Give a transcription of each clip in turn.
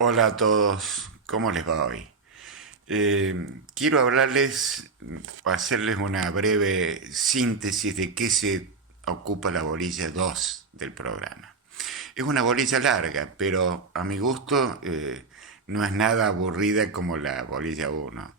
Hola a todos, ¿cómo les va hoy? Quiero hablarles o hacerles una breve síntesis de qué se ocupa la bolilla 2 del programa. Es una bolilla larga, pero a mi gusto no es nada aburrida como la bolilla uno.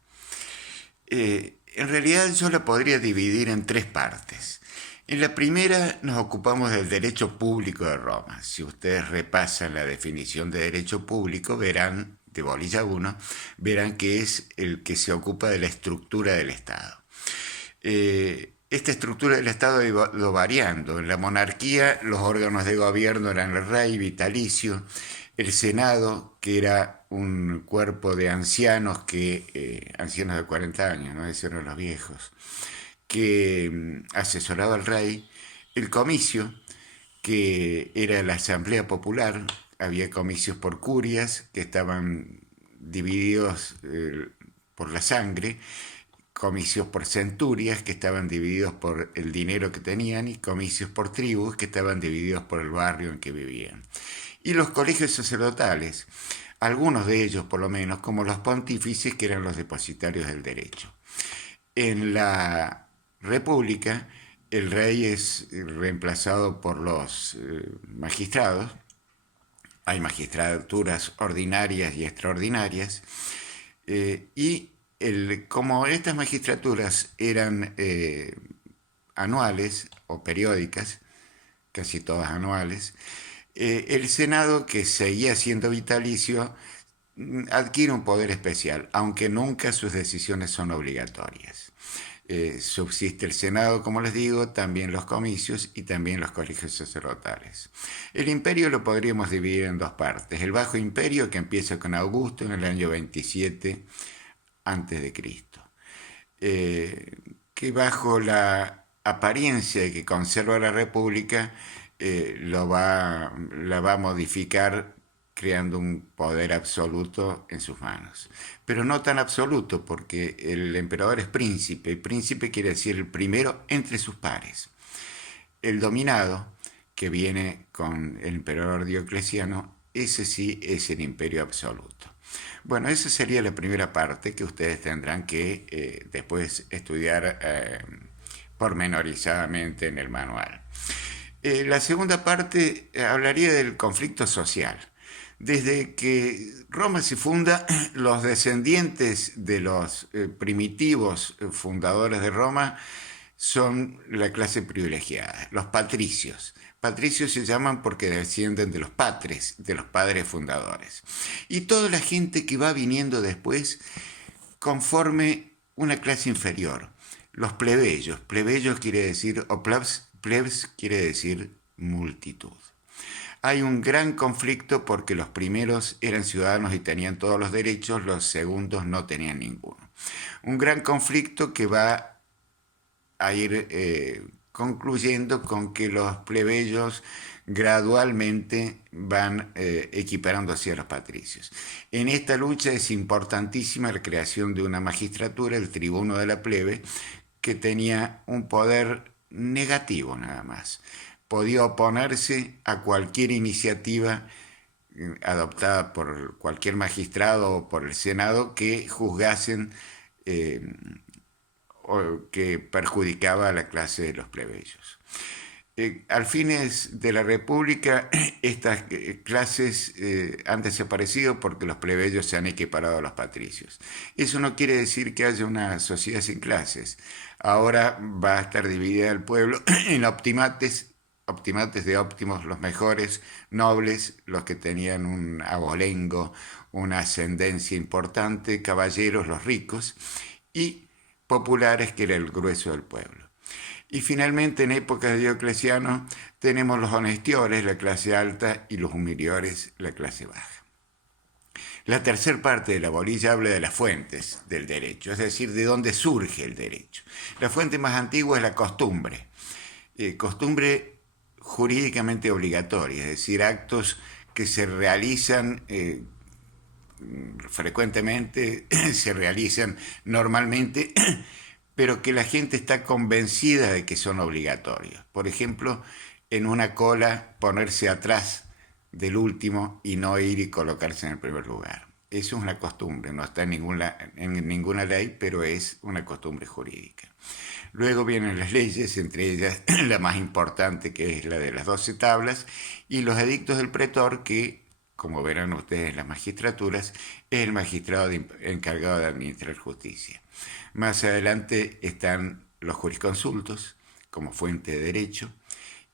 En realidad yo la podría dividir en tres partes. En la primera nos ocupamos del derecho público de Roma. Si ustedes repasan la definición de derecho público, verán, de bolilla uno, verán que es el que se ocupa de la estructura del Estado. Esta estructura del Estado ha ido variando. En la monarquía los órganos de gobierno eran el rey vitalicio, el Senado, que era un cuerpo de ancianos ancianos de 40 años, no esos eran los viejos, que asesoraba al rey, el comicio, que era la asamblea popular, había comicios por curias que estaban divididos por la sangre, comicios por centurias que estaban divididos por el dinero que tenían y comicios por tribus que estaban divididos por el barrio en que vivían. Y los colegios sacerdotales, algunos de ellos por lo menos, como los pontífices que eran los depositarios del derecho. En la República, el rey es reemplazado por los magistrados. Hay magistraturas ordinarias y extraordinarias. Como estas magistraturas eran anuales o periódicas, casi todas anuales, el Senado, que seguía siendo vitalicio, adquiere un poder especial, aunque nunca sus decisiones son obligatorias. Subsiste el Senado, como les digo, también los comicios y también los colegios sacerdotales. El imperio lo podríamos dividir en dos partes. El Bajo Imperio, que empieza con Augusto en el año 27 antes de Cristo, que bajo la apariencia que conserva la República, la va a modificar creando un poder absoluto en sus manos. Pero no tan absoluto, porque el emperador es príncipe, y príncipe quiere decir el primero entre sus pares. El dominado, que viene con el emperador Diocleciano, ese sí es el imperio absoluto. Bueno, esa sería la primera parte que ustedes tendrán que después estudiar pormenorizadamente en el manual. La segunda parte hablaría del conflicto social. Desde que Roma se funda, los descendientes de los primitivos fundadores de Roma son la clase privilegiada, los patricios. Patricios se llaman porque descienden de los patres, de los padres fundadores. Y toda la gente que va viniendo después conforme una clase inferior. Los plebeyos. Plebeyos quiere decir, o plebs quiere decir multitud. Hay un gran conflicto porque los primeros eran ciudadanos y tenían todos los derechos, los segundos no tenían ninguno. Un gran conflicto que va a ir concluyendo con que los plebeyos gradualmente van equiparándose a los patricios. En esta lucha es importantísima la creación de una magistratura, el tribuno de la plebe, que tenía un poder negativo nada más. Podía oponerse a cualquier iniciativa adoptada por cualquier magistrado o por el Senado que juzgasen eh, o que perjudicaba a la clase de los plebeyos. Al fines de la República, estas clases han desaparecido porque los plebeyos se han equiparado a los patricios. Eso no quiere decir que haya una sociedad sin clases. Ahora va a estar dividida el pueblo en optimates, optimates de óptimos, los mejores, nobles, los que tenían un abolengo, una ascendencia importante, caballeros, los ricos, y populares, que era el grueso del pueblo. Y finalmente, en época de Diocleciano, tenemos los honestiores, la clase alta, y los humiliores, la clase baja. La tercera parte de la bolilla habla de las fuentes del derecho, es decir, de dónde surge el derecho. La fuente más antigua es la costumbre, costumbre jurídicamente obligatoria, es decir, actos que se realizan frecuentemente, se realizan normalmente, pero que la gente está convencida de que son obligatorios. Por ejemplo, en una cola ponerse atrás del último y no ir y colocarse en el primer lugar. Eso es una costumbre, no está en ninguna ley, pero es una costumbre jurídica. Luego vienen las leyes, entre ellas la más importante, que es la de las 12 tablas, y los edictos del pretor, que, como verán ustedes en las magistraturas, es el magistrado encargado de administrar justicia. Más adelante están los jurisconsultos, como fuente de derecho,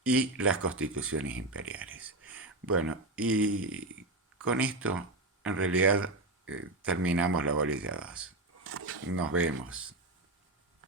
y las constituciones imperiales. Bueno, y con esto, en realidad, terminamos la bolilla 2. Nos vemos.